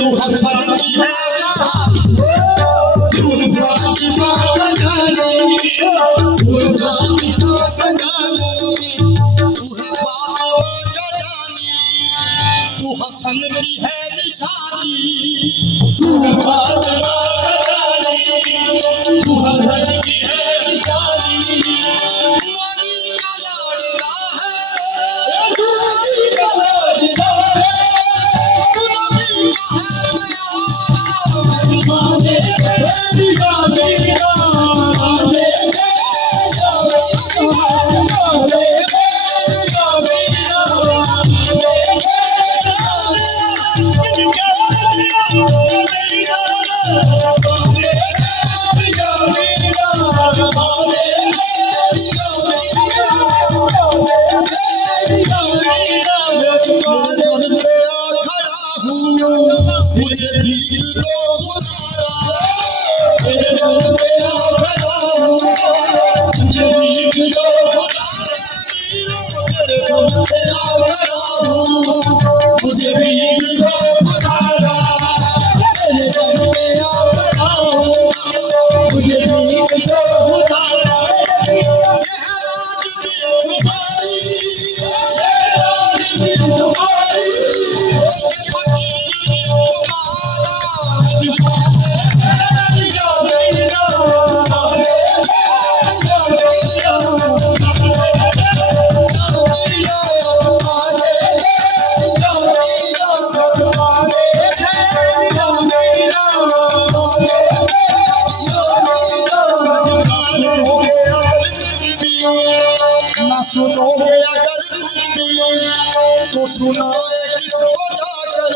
तू हसन की है निशानी तू जानी बात जाने तू जानी बात जाने तू है फातिमा का जानी तू हसन की है निशानी तू फातिमा का जानी तू हसन की है निशानी दीवानी का लाडला है दीवानी का लाडला है तू नबी का है प्यारा दीवाने तेरी गाने गाने मुझे भीख दो खुदारा तेरे दर पे आ खड़ा हूँ मुझे भीख दो खुदारा तेरे दर पे आ खड़ा हूँ मुझे भीख दो खुदारा तेरे दर पे आ खड़ा हूँ मुझे भीख दो खुदारा ये है राज दिल तुम्हारी सुनोगे अगर तो सुनाए किसको जाकर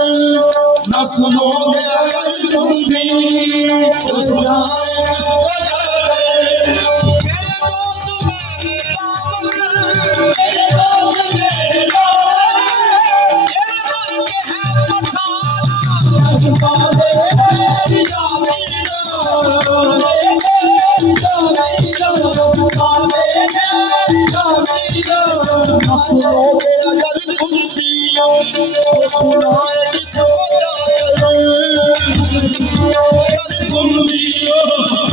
न सुनोगे अगर तुम भी तो सुनाए किसको जाकर मेरे दोस्त मेरे दामन मेरे दोस्त मेरे दामन तेरे दर पे है मसाला अजबाबे तेरी जामीना सुनोगे अगर तुम भी तो सुनाए किसको जाकर अगर तुम भी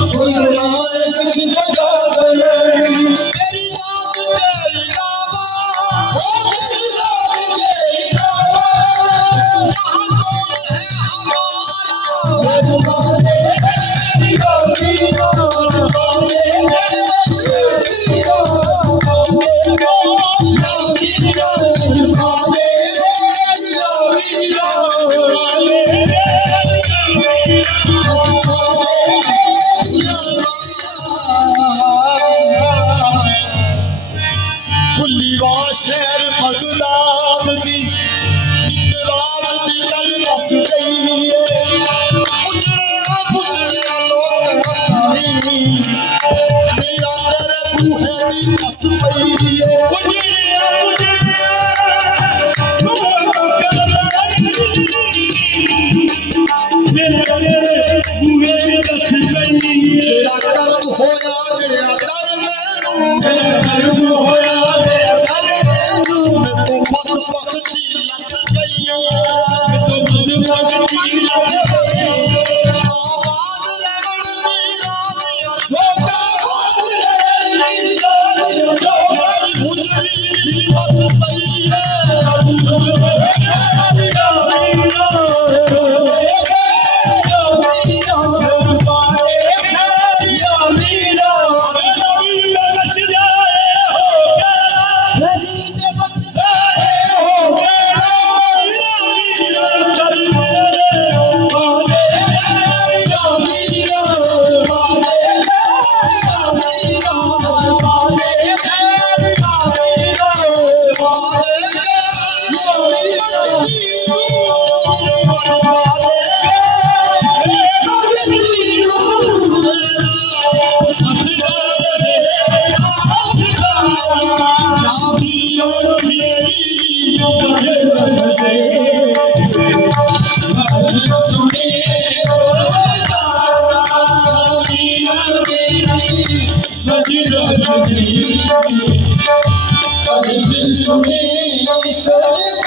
तो सुनाए किसको जाकर तेरी याद के इलावा तेरी याद के इलावा यहाँ कौन है हमारा दीवाने तेरी गाना शेर बगदाद दी इतराज दी गल दस गई है उजड़िया लोग बताई मेरा तेरे बूहे दी दस पई है उजड़िया लोग बताई मेरा तेरे बूहे दी दस पई है तेरा कर्म होया मेरा कर मैनू तेरा कर्म होया तो बदबख्ती लग गई तो बदबख्ती लग गई आवाज लगन मेरा दिया छोटा आवाज लगन मेरा दिया छोटा गुजरी भी बस पई है सुने